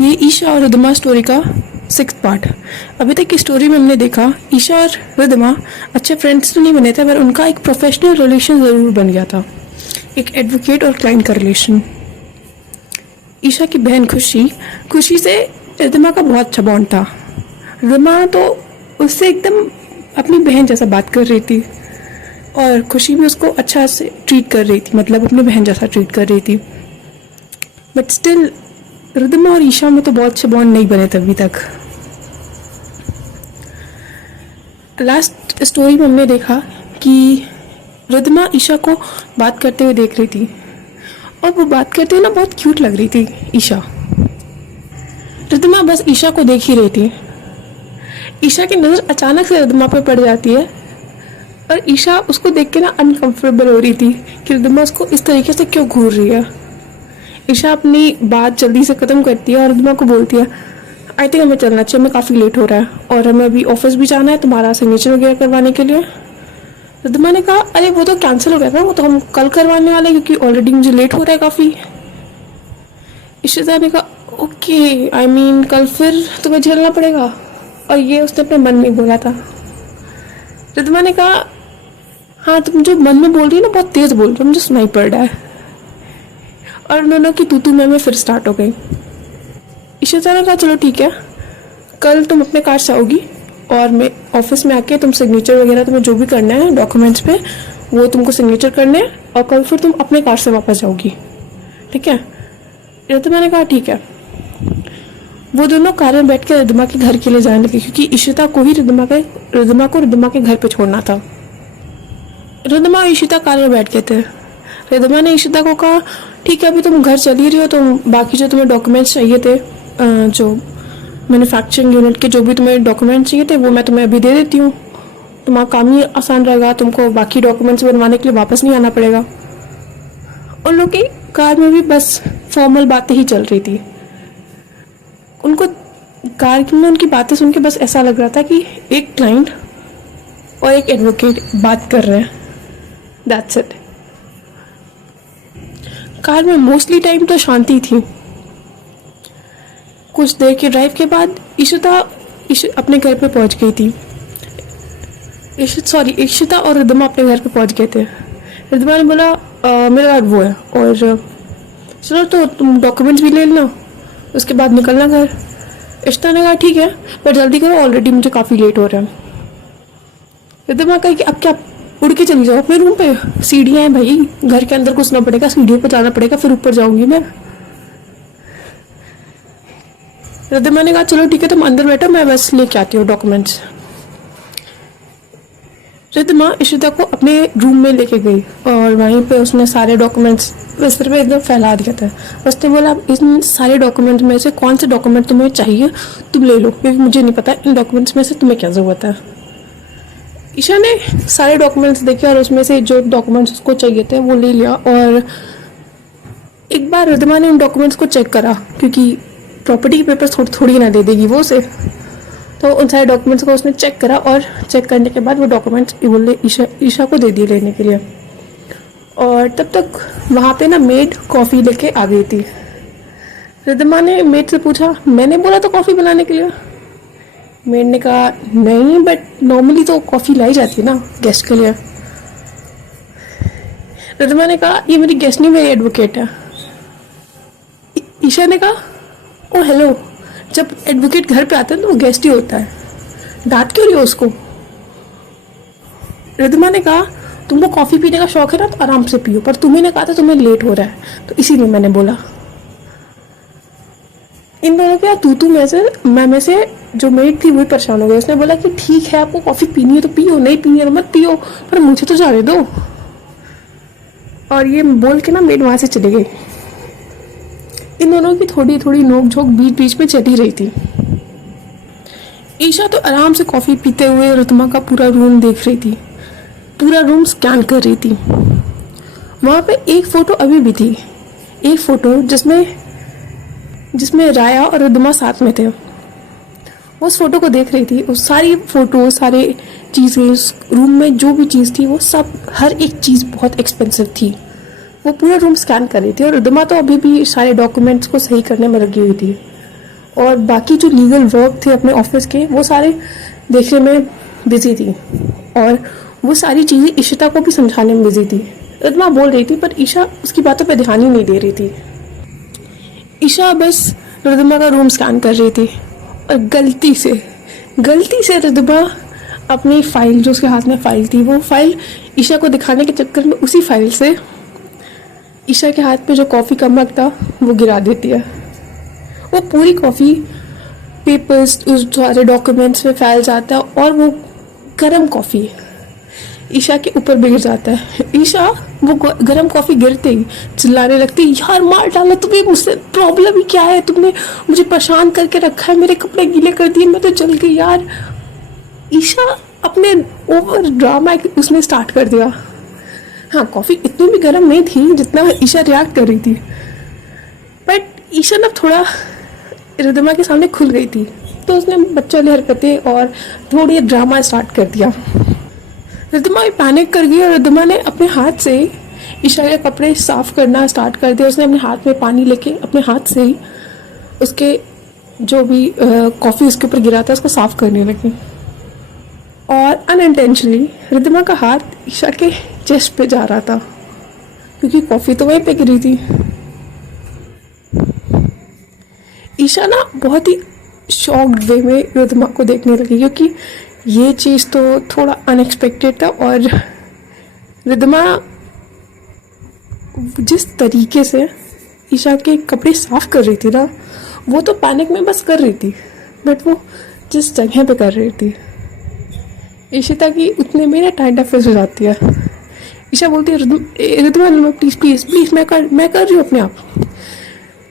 ये ईशा और रिद्धिमा स्टोरी का 6th पार्ट। अभी तक की स्टोरी में हमने देखा ईशा और रिद्धिमा अच्छे फ्रेंड्स तो नहीं बने थे, पर उनका एक प्रोफेशनल रिलेशन ज़रूर बन गया था, एक एडवोकेट और क्लाइंट का रिलेशन। ईशा की बहन खुशी से रिद्धिमा का बहुत अच्छा बॉन्ड था। रिद्धिमा तो उससे एकदम अपनी बहन जैसा बात कर रही थी और खुशी भी उसको अच्छा से ट्रीट कर रही थी, मतलब अपनी बहन जैसा ट्रीट कर रही थी। बट स्टिल रिद्धिमा और ईशा में तो बहुत अच्छे बॉन्ड नहीं बने थे अभी तक। लास्ट स्टोरी में हमने देखा कि रिद्धिमा ईशा को बात करते हुए देख रही थी और वो बात करते हुए ना बहुत क्यूट लग रही थी ईशा। रिद्धिमा बस ईशा को देख ही रही थी। ईशा की नज़र अचानक से रिद्धिमा पर पड़ जाती है और ईशा उसको देख के ना अनकंफर्टेबल हो रही थी कि रिद्धिमा उसको इस तरीके से क्यों घूर रही है। ईशा अपनी बात जल्दी से ख़त्म करती है और रिद्धिमा को बोलती है, आई थिंक हमें चलना चाहिए, हमें काफ़ी लेट हो रहा है और हमें अभी ऑफिस भी जाना है तुम्हारा सिग्नेचर वगैरह करवाने के लिए। रिद्धिमा ने कहा, अरे वो तो कैंसिल हो गया था, वो तो हम कल करवाने वाले हैं क्योंकि ऑलरेडी मुझे लेट हो रहा है काफ़ी। ईशिता ने कहा, ओके, आई मीन कल फिर तुम्हें झेलना पड़ेगा। और ये उसने अपने मन में बोला था। रिद्धिमा ने कहा, हाँ तुम जो मन में बोल रही हो ना बहुत तेज़ बोल रही हो, मुझे सुनाई पड़ रहा है। और उन दोनों की तू में फिर स्टार्ट हो गई। ईशिता ने कहा, चलो ठीक है, कल तुम अपने कार से आओगी और मैं ऑफिस में आके तुम सिग्नेचर वगैरह तुम्हें जो भी करना है डॉक्यूमेंट्स पे वो तुमको सिग्नेचर करने हैं और कल फिर तुम अपने कार से वापस जाओगी, ठीक है। रिद्धिमा ने कहा ठीक है। वो दोनों कार में बैठ के रिद्धिमा के घर के लिए जाने लगे क्योंकि ईशिता को ही रिद्धिमा को रिद्धिमा के घर पे छोड़ना था। रिद्धिमा और ईशिता कार में बैठ गए थे। रिद्धिमा ने ईशिता को कहा, ठीक है अभी तुम घर चली रही हो तो बाकी जो तुम्हें डॉक्यूमेंट्स चाहिए थे, जो मैन्युफैक्चरिंग यूनिट के जो भी तुम्हें डॉक्यूमेंट्स चाहिए थे वो मैं तुम्हें अभी दे देती हूँ, तुम्हारा काम ही आसान रहेगा, तुमको बाकी डॉक्यूमेंट्स बनवाने के लिए वापस नहीं आना पड़ेगा। उन लोग की कार में भी बस फॉर्मल बातें ही चल रही थी। उनको कार में उनकी बातें सुन के बस ऐसा लग रहा था कि एक क्लाइंट और एक एडवोकेट बात कर रहे हैं, दैट्स इट। कार में मोस्टली टाइम तो शांति थी। कुछ देर के ड्राइव के बाद ईशिता अपने घर पे पहुंच गई थी। ईशिता और रिद्धिमा अपने घर पे पहुंच गए थे। रिद्धिमा ने बोला, मेरा घर वो है और चलो तो तुम डॉक्यूमेंट्स भी ले लेना, उसके बाद निकलना घर। ईशिता ने कहा ठीक है पर जल्दी करो, ऑलरेडी मुझे काफ़ी लेट हो रहा है। रिद्धिमा कहा कि अब क्या उड़ के चली जाओ अपने रूम पे, सीढ़ियाँ हैं भाई, घर के अंदर घुसना पड़ेगा, सीढ़ियों पर जाना पड़ेगा, फिर ऊपर जाऊंगी मैं। रिद्धिमा ने कहा चलो ठीक है तुम अंदर बैठो, मैं बस लेके आती हूँ डॉक्यूमेंट्स। रिद्धिमा ईशिता को अपने रूम में लेके गई और वहीं पे उसने सारे डॉक्यूमेंट्स बिस्तर पे एकदम फैला दिया था। उसने बोला, इन सारे डॉक्यूमेंट्स में से कौन से डॉक्यूमेंट तुम्हें चाहिए तुम ले लो, क्योंकि मुझे नहीं पता इन डॉक्यूमेंट्स में से तुम्हें क्या ज़रूरत है। ईशा ने सारे डॉक्यूमेंट्स देखे और उसमें से जो डॉक्यूमेंट्स उसको चाहिए थे वो ले लिया। और एक बार रिद्धिमा ने उन डॉक्यूमेंट्स को चेक करा क्योंकि प्रॉपर्टी के पेपर्स थोड़ी ना दे देगी वो उसे, तो उन सारे डॉक्यूमेंट्स को उसने चेक करा और चेक करने के बाद वो डॉक्यूमेंट्स ईशा को दे दिए लेने के लिए। और तब तक वहाँ पे ना मेड कॉफ़ी लेके आ गई थी। रिद्धिमा ने मेड से पूछा, मैंने बोला तो कॉफ़ी बनाने के लिए। मेड ने कहा नहीं, बट नॉर्मली तो कॉफ़ी लाई जाती है ना गेस्ट के लिए। रिद्धिमा ने कहा, ये मेरी गेस्ट नहीं, मेरी एडवोकेट है। ईशा ने कहा, ओ हेलो, जब एडवोकेट घर पे आता है तो वो गेस्ट ही होता है, डांट क्यों रही हो उसको। रिद्धिमा ने कहा, तुमको कॉफ़ी पीने का शौक है ना तो आराम से पियो, पर तुम्ही ने कहा था तुम्हें लेट हो रहा है तो इसीलिए मैंने बोला। इन दोनों के मैं से जो मेड थी वही परेशान हो गई। उसने बोला कि ठीक है आपको कॉफ़ी पीनी है तो पियो, नहीं पीनी है तो मत पियो, पर मुझे तो जाने दो। और ये बोल के ना मेड वहाँ से चली गई। इन दोनों की थोड़ी थोड़ी नोक झोंक बीच बीच में चली रही थी। ईशा तो आराम से कॉफ़ी पीते हुए रिद्धिमा का पूरा रूम देख रही थी, पूरा रूम स्कैन कर रही थी। वहाँ पे एक फ़ोटो अभी भी थी, एक फ़ोटो जिसमें राया और रिद्धिमा साथ में थे। वो उस फोटो को देख रही थी। उस सारी फोटो, सारे चीज़ें, उस रूम में जो भी चीज़ थी वो सब, हर एक चीज़ बहुत एक्सपेंसिव थी। वो पूरा रूम स्कैन कर रही थी और रिद्धिमा तो अभी भी सारे डॉक्यूमेंट्स को सही करने में लगी हुई थी। और बाकी जो लीगल वर्क थे अपने ऑफिस के वो सारे देखने में बिजी थी, और वो सारी चीज़ें इशिता को भी समझाने में बिजी थी। रिद्धिमा बोल रही थी पर ईशा उसकी बातों पर ध्यान ही नहीं दे रही थी। ईशा बस रिद्धिमा का रूम स्कैन कर रही थी, और गलती से रिद्धिमा अपनी फाइल, जो उसके हाथ में फाइल थी, वो फाइल ईशा को दिखाने के चक्कर में उसी फाइल से ईशा के हाथ पे जो कॉफ़ी का मग था वो गिरा देती है। वो पूरी कॉफ़ी पेपर्स उस सारे डॉक्यूमेंट्स में फैल जाता है, और वो गर्म कॉफ़ी ईशा के ऊपर भी गिर जाता है। ईशा वो गर्म कॉफ़ी गिरते ही चिल्लाने लगती है, यार मार डालो, तुम्हें मुझसे प्रॉब्लम ही क्या है, तुमने मुझे परेशान करके रखा है, मेरे कपड़े गीले कर दिए, मैं तो जल गई यार। ईशा अपने ओवर ड्रामा उसने स्टार्ट कर दिया। हाँ, कॉफ़ी इतनी भी गर्म नहीं थी जितना ईशा रिएक्ट कर रही थी, बट ईशा ना थोड़ा रिद्धिमा के सामने खुल गई थी, तो उसने बच्चों वाली हरकतें और थोड़ी ड्रामा स्टार्ट कर दिया। रिद्धिमा भी पैनिक कर गई, और रिद्धिमा ने अपने हाथ से ईशा के कपड़े साफ करना स्टार्ट कर दिया। उसने अपने हाथ में पानी लेके अपने हाथ से ही उसके जो भी कॉफ़ी उसके ऊपर गिरा था उसको साफ करने लगी, और अनइंटेंशनली रिद्धिमा का हाथ ईशा के चेस्ट पे जा रहा था, क्योंकि कॉफ़ी तो वहीं पे गिरी थी। ईशा ना बहुत ही शॉक्ड वे में रिद्धिमा को देखने लगी, क्योंकि ये चीज़ तो थोड़ा अनएक्सपेक्टेड था, और रिद्धिमा जिस तरीके से ईशा के कपड़े साफ कर रही थी ना, वो तो पैनिक में बस कर रही थी, बट वो जिस जगह पे कर रही थी, ईशिता की उतने में ना टाइम डिफरेंस हो जाती है। ईशा बोलती है, रिद्धिमा प्लीज़ मैं कर रही हूँ अपने आप।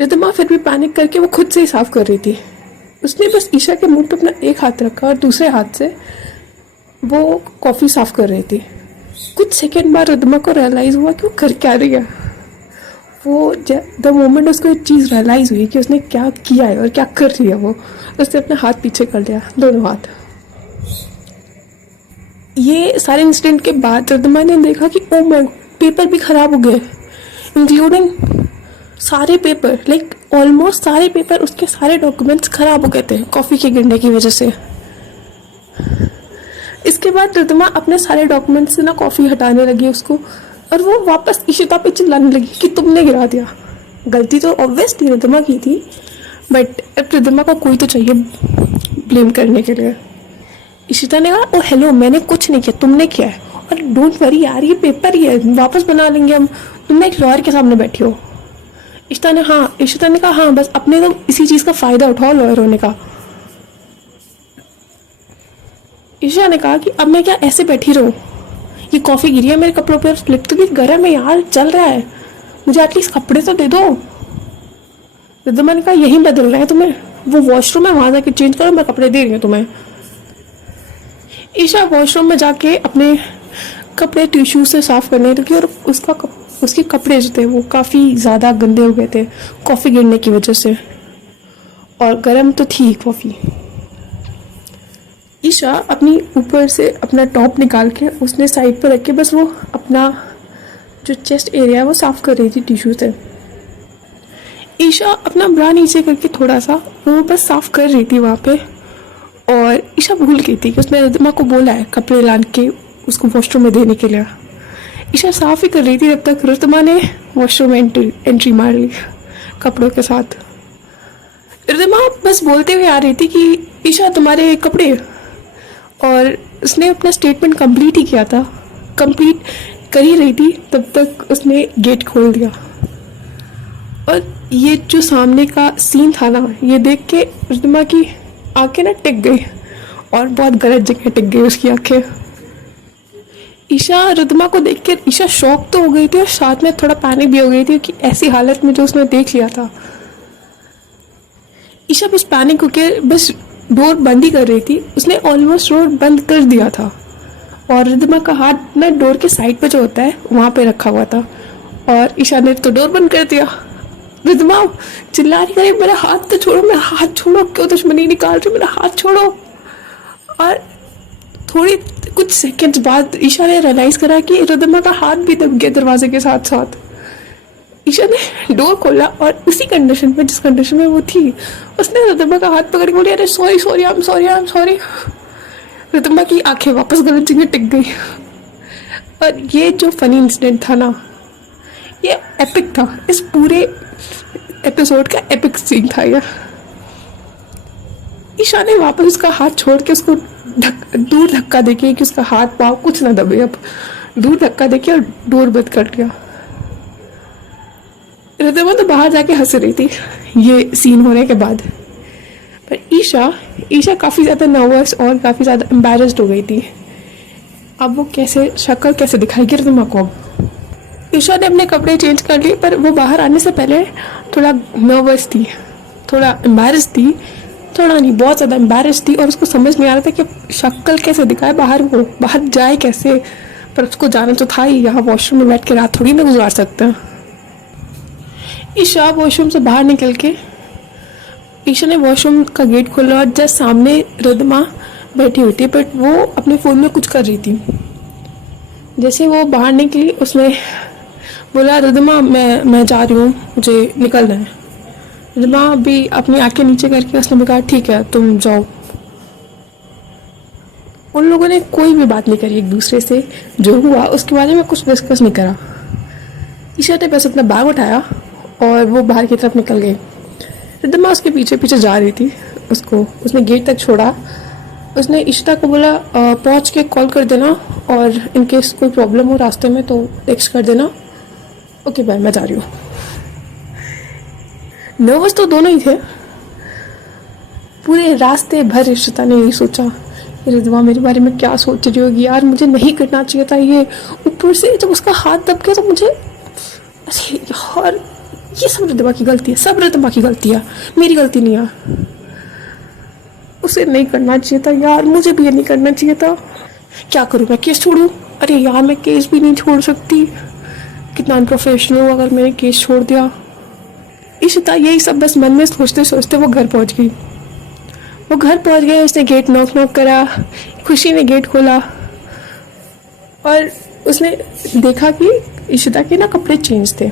रिद्धिमा फिर भी पैनिक करके वो खुद से ही साफ कर रही थी। उसने बस ईशा के मुंह पे अपना एक हाथ रखा और दूसरे हाथ से वो कॉफ़ी साफ कर रही थी। कुछ सेकंड बाद रिद्धिमा को रियलाइज़ हुआ कि वो कर क्या रही है। वो द मोमेंट उसको एक चीज़ रियलाइज़ हुई कि उसने क्या किया है और क्या कर रही है, वो उसने अपना हाथ पीछे कर लिया, दोनों हाथ। ये सारे इंसिडेंट के बाद रिद्धिमा ने देखा कि ओ माय, पेपर भी ख़राब हो गए, इंक्लूडिंग सारे पेपर, लाइक ऑलमोस्ट सारे पेपर, उसके सारे डॉक्यूमेंट्स ख़राब हो गए थे कॉफ़ी के गिरने की वजह से। इसके बाद रिद्धिमा अपने सारे डॉक्यूमेंट्स से ना कॉफ़ी हटाने लगी उसको, और वो वापस इशिता पे चिल्लाने लगी कि तुमने गिरा दिया। गलती तो ऑब्वियसली रिद्धिमा की थी, बट अब रिद्धिमा को कोई तो चाहिए ब्लेम करने के लिए। इशिता ने कहा, ओ हेलो, मैंने कुछ नहीं किया, तुमने किया है, और डोंट वरी यार, ये पेपर ही है, वापस बना लेंगे हम, तुम एक लॉयर के सामने बैठी हो। इशिता ने कहा हाँ, बस अपने तो इसी चीज़ का फ़ायदा उठाओ लॉयर होने का। ईशा ने कहा कि अब मैं क्या ऐसे बैठी रहूँ, ये कॉफ़ी गिरी है मेरे कपड़ों पर, स्लिप तो भी गर्म है यार, चल रहा है, मुझे एटलीस्ट कपड़े तो दे दो। रिद्धिमा ने कहा यहीं बदलना है तुम्हें, वो वॉशरूम है, वहाँ जाके चेंज करो, मैं कपड़े दे रही हूँ तुम्हें। ईशा वॉशरूम में जाके अपने कपड़े टिश्यू से साफ़ करने लगी, और उसके कपड़े जो थे वो काफ़ी ज़्यादा गंदे हो गए थे कॉफ़ी गिरने की वजह से, और गर्म तो थी कॉफ़ी। ईशा अपनी ऊपर से अपना टॉप निकाल के उसने साइड पर रख के बस वो अपना जो चेस्ट एरिया है वो साफ़ कर रही थी टिश्यू से। ईशा अपना ब्रा नीचे करके थोड़ा सा वो बस साफ़ कर रही थी वहाँ पे, और ईशा भूल गई थी कि उसने रिद्धिमा को बोला है कपड़े लान के उसको वॉशरूम में देने के लिए। ईशा साफ़ ही कर रही थी जब तक रिद्धिमा ने वॉशरूम में एंट्री मार ली कपड़ों के साथ। रिद्धिमा बस बोलते हुए आ रही थी कि ईशा तुम्हारे कपड़े, और उसने अपना स्टेटमेंट कंप्लीट ही किया था, कंप्लीट कर ही रही थी तब तक उसने गेट खोल दिया। और ये जो सामने का सीन था ना, ये देख के रिद्धिमा की आंखें ना टिक गई, और बहुत गलत जगह टिक गई उसकी आंखें। ईशा रिद्धिमा को देख के ईशा शॉक तो हो गई थी, और साथ में थोड़ा पैनिक भी हो गई थी कि ऐसी हालत में जो उसने देख लिया था। ईशा बस पैनिक होके बस डोर बंद ही कर रही थी, उसने ऑलमोस्ट डोर बंद कर दिया था, और रिद्धिमा का हाथ ना डोर के साइड पे जो होता है वहाँ पे रखा हुआ था, और ईशा ने तो डोर बंद कर दिया। रिद्धिमा चिल्ला रही है, मेरा हाथ तो छोड़ो, मेरा हाथ छोड़ो, क्यों दुश्मनी निकाल रही हो, मेरा हाथ छोड़ो। और थोड़ी कुछ सेकंड्स बाद ईशा ने रियलाइज़ करा कि रिद्धिमा का हाथ भी दब गया दरवाजे के साथ साथ। ईशा ने डोर खोला और उसी कंडीशन में, जिस कंडीशन में वो थी, उसने रितुम्बा का हाथ पकड़ के बोली, अरे sorry sorry, I am sorry, I am sorry. Ritumba की आंखें वापस गलत जगह टिक गई। और ये जो फनी इंसिडेंट था ना, ये एपिक था, इस पूरे एपिसोड का एपिक सीन था ये। ईशा ने वापस उसका हाथ छोड़ के उसको दूर धक्का देके कि उसका हाथ पाँव कुछ ना दबे, अब दूर धक्का देके और डोर बंद कर दिया। रितुम्बा तो बाहर जाके हंस रही थी ये सीन होने के बाद, पर ईशा काफ़ी ज़्यादा नर्वस और काफ़ी ज़्यादा एम्बैरेस्ड हो गई थी। अब वो कैसे शक्ल कैसे दिखाएगी रितुम्बा को। अब ईशा ने अपने कपड़े चेंज कर लिए, पर वो बाहर आने से पहले थोड़ा नर्वस थी, थोड़ा एम्बैरेस थी, थोड़ा नहीं बहुत ज़्यादा एम्बैरेस थी, और उसको समझ नहीं आ रहा था कि शक्ल कैसे दिखाए, वो बाहर जाए कैसे। पर उसको जाना तो था ही, यहाँ वॉशरूम में बैठ के रात थोड़ी ना गुजार सकते हैं। ईशा वॉशरूम से बाहर निकल के ईशा ने वॉशरूम का गेट खोला और जस्ट सामने रितुम्बा बैठी हुई थी, बट वो अपने फ़ोन में कुछ कर रही थी। जैसे वो बाहर निकली, उसने बोला, रितुम्बा मैं जा रही हूँ, मुझे निकलना है। रितुम्बा भी अपनी आंखें नीचे करके उसने भी कहा, ठीक है तुम जाओ। उन लोगों ने कोई भी बात नहीं करी एक दूसरे से, जो हुआ उसके बारे में कुछ डिस्कस नहीं करा। ईशा ने बस अपना बैग उठाया और वो बाहर की तरफ निकल गई। रितुम्बा उसके पीछे पीछे जा रही थी, उसने गेट तक छोड़ा। उसने इशिता को बोला, पहुंच के कॉल कर देना, और इन केस कोई प्रॉब्लम हो रास्ते में तो टेक्स्ट कर देना। ओके बाय, मैं जा रही हूँ। नर्वस तो दोनों ही थे। पूरे रास्ते भर इशिता ने यही सोचा, रितुम्बा मेरे बारे में क्या सोच रही होगी यार, मुझे नहीं करना चाहिए था ये। ऊपर से जब उसका हाथ दब गया तो मुझे, अरे यार ये सब रितुम्बा की गलती है, सब रितुम्बा की गलती है, मेरी गलती नहीं है। उसे नहीं करना चाहिए था यार, मुझे भी ये नहीं करना चाहिए था। क्या करूँ, मैं केस छोड़ूँ? अरे यार मैं केस भी नहीं छोड़ सकती, कितना अनप्रोफेशनल हो अगर मैंने केस छोड़ दिया। इशिता यही सब बस मन में सोचते सोचते वो घर पहुंच गई। उसने गेट नॉक करा, खुशी ने गेट खोला और उसने देखा कि इशिता के ना कपड़े चेंज थे।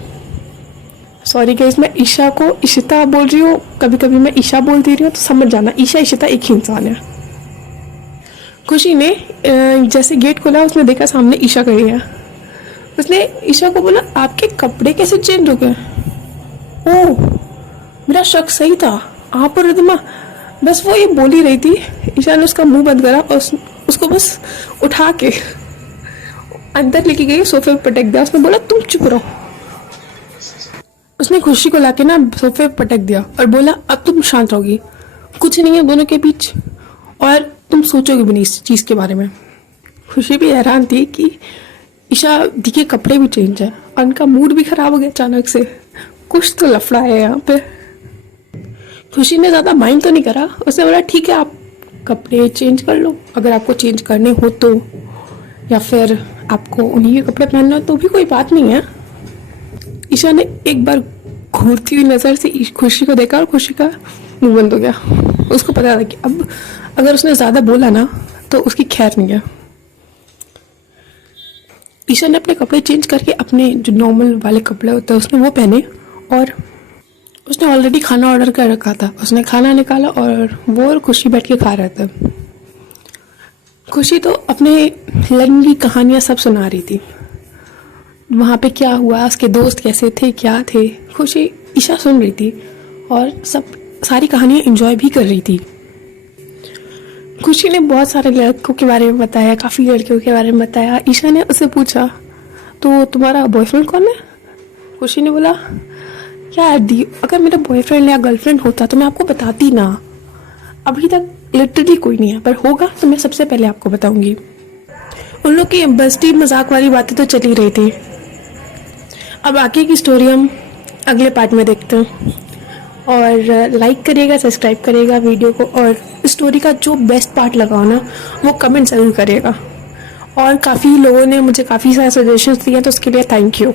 सॉरी गाइस, मैं ईशा को इशिता बोल रही हूँ, कभी कभी मैं ईशा बोल दे रही हूँ, तो समझ जाना ईशा इशिता एक ही इंसान है। खुशी ने जैसे गेट खोला, उसने देखा सामने ईशा खड़ी है। उसने ईशा को बोला, आपके कपड़े कैसे चेंज हो गए? ओह, मेरा शक सही था, आप और रितुम्बा। बस वो ये बोल ही रही थी, ईशा ने उसका मुंह बंद करा और उसको बस उठा के अंदर लेके गई, सोफे पर पटक दिया। उसने बोला, तुम चुप रहो। उसने खुशी को लाके ना सोफे पर पटक दिया और बोला, अब तुम शांत रहोगी, कुछ नहीं है दोनों के बीच, और तुम सोचोगे भी नहीं इस चीज़ के बारे में। खुशी भी हैरान थी कि ईशा दी के कपड़े भी चेंज है और उनका मूड भी खराब हो गया अचानक से, कुछ तो लफड़ा है यहाँ पे। खुशी ने ज़्यादा माइंड तो नहीं करा, उसने बोला, ठीक है आप कपड़े चेंज कर लो, अगर आपको चेंज करने हो तो, या फिर आपको उन्हीं के कपड़े पहनना हो तो भी कोई बात नहीं है। ईशा ने एक बार घूरती हुई नज़र से खुशी को देखा और खुशी का मुंह बंद हो गया। उसको पता था कि अब अगर उसने ज़्यादा बोला ना तो उसकी खैर नहीं है। ईशा ने अपने कपड़े चेंज करके अपने जो नॉर्मल वाले कपड़े होते हैं उसने वो पहने, और उसने ऑलरेडी खाना ऑर्डर कर रखा था। उसने खाना निकाला और वो और खुशी बैठ के खा रहे थे। खुशी तो अपने लड़ने की कहानियाँ सब सुना रही थी, वहाँ पे क्या हुआ, उसके दोस्त कैसे थे, क्या थे। खुशी ईशा सुन रही थी और सारी कहानियाँ एंजॉय भी कर रही थी। खुशी ने बहुत सारे लड़कों के बारे में बताया, काफ़ी लड़कियों के बारे में बताया। ईशा ने उससे पूछा, तो तुम्हारा बॉयफ्रेंड कौन है? खुशी ने बोला, यार दी, अगर मेरा बॉयफ्रेंड या गर्लफ्रेंड होता तो मैं आपको बताती ना, अभी तक लिटरली कोई नहीं है, पर होगा तो मैं सबसे पहले आपको बताऊंगी। उन लोग की बस्ती मजाक वाली बातें तो चली रही थी। अब आगे की स्टोरी हम अगले पार्ट में देखते हैं, और लाइक करिएगा, सब्सक्राइब करिएगा वीडियो को, और स्टोरी का जो बेस्ट पार्ट लगा हो ना वो कमेंट ज़रूर करिएगा। और काफ़ी लोगों ने मुझे काफ़ी सारे सजेशंस दिए, तो उसके लिए थैंक यू।